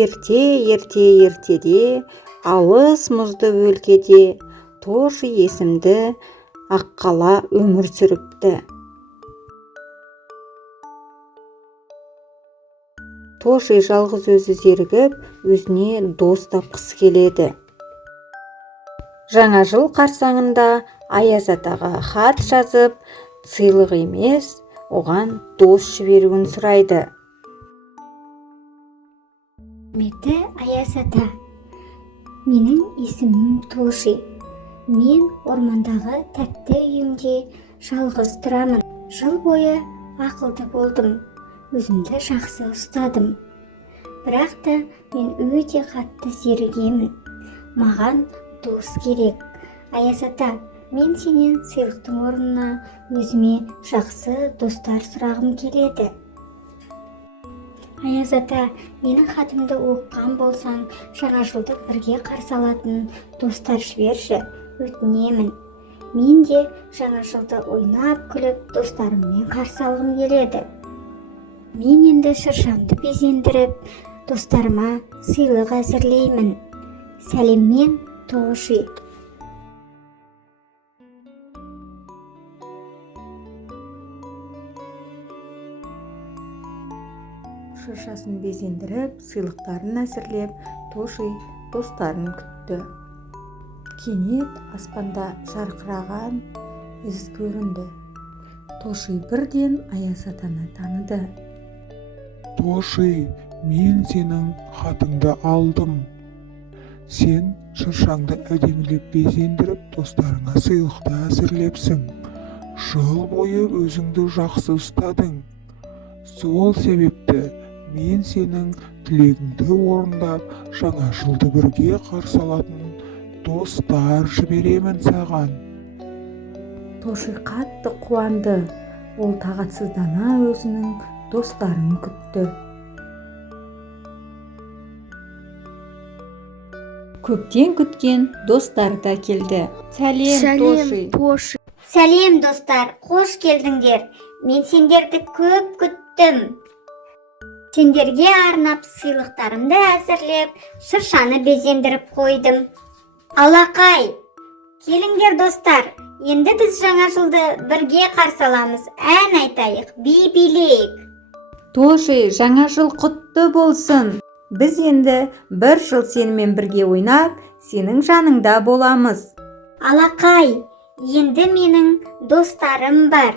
Ертеде алыс мұзды өлкеде Тоши есімді аққала өмір сүріпті. Тоши жалғыз өзі зерігіп, өзіне дос тапқысы келеді. Жаңа жыл қарсаңында Аяз атаға хат жазып, сыйлық емес, оған дос жіберуін сұрайды. Құрметті Аяз ата, менің есімім Тоши. Мен ормандағы тәтті үйімде жалғыз тұрамын. Жыл бойы ақылды болдым, өзімді жақсы ұстадым. Бірақ та мен өте қатты зерігемін. Маған дос керек. Аяз ата, мен сенен сыйлықтың орнына өзіме жақсы достар сұрағым келеді. Аяз ата, менің хатымды оқыған болсаң, жаңа жылды бірге қарсы алатын достар жіберші, өтінемін. Мен де жаңа жылды ойнап күліп достарыммен қарсы алғым келеді. Мен енді шыршамды безендіріп, достарыма сыйлық әзірлеймін. Сәлеммен, Тоши. Шыршасын безендіріп, сыйлықтарын әзірлеп, Тоши достарын күтті. Кенет аспанда жарқыраған із көрінді. Тоши бірден Аяз атаны таныды. Тоши, мен сенің хатыңды алдым. Сен шыршаңды әдемілеп безендіріп, достарыңа сыйлықты әзірлепсің. Жыл бойы өзіңді жақсы ұстадың. Сол себепті мен сенің тілегіңді орындап, жаңа жылды бірге қарсы алатын достар жіберемін саған. Тоши қатты қуанды. Ол тағатсыздана өзінің достарын күтті. Көптен күткен достар да келді. Сәлем, Тоши. Сәлем, достар, қош келдіңдер. Мен сендерді көп күттім. Сендерге арнап сыйлықтарымды әзірлеп, шыршаны безендіріп қойдым. Алақай, келіңдер достар, енді біз жаңа жылды бірге қарсы аламыз. Ән айтайық, би билейік. Тоши, жаңа жыл құтты болсын. Біз енді бір жыл сенімен бірге ойнап, сенің жаныңда боламыз. Алақай, енді менің достарым бар.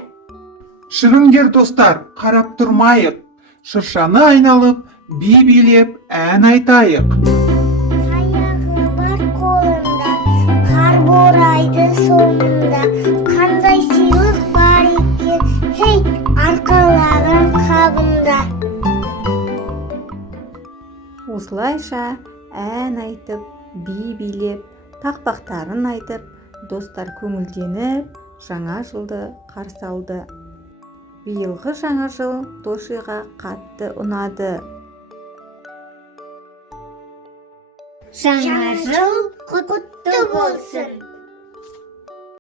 Жүріңдер достар, қарап тұрмайық. Шыршаны айналып, би билеп, ән айтайық. Таяғы бар қолында, қар борайды соңында. Қандай сыйлық бар екен, хей, арқалаған қабында. Осылайша ән айтып, би билеп, тақпақтарын айтып, достар көңілденіп, жаңа жылды қарсы алды. Биылғы жаңа жыл Тошиға қатты ұнады. Жаңа жыл құтты болсын.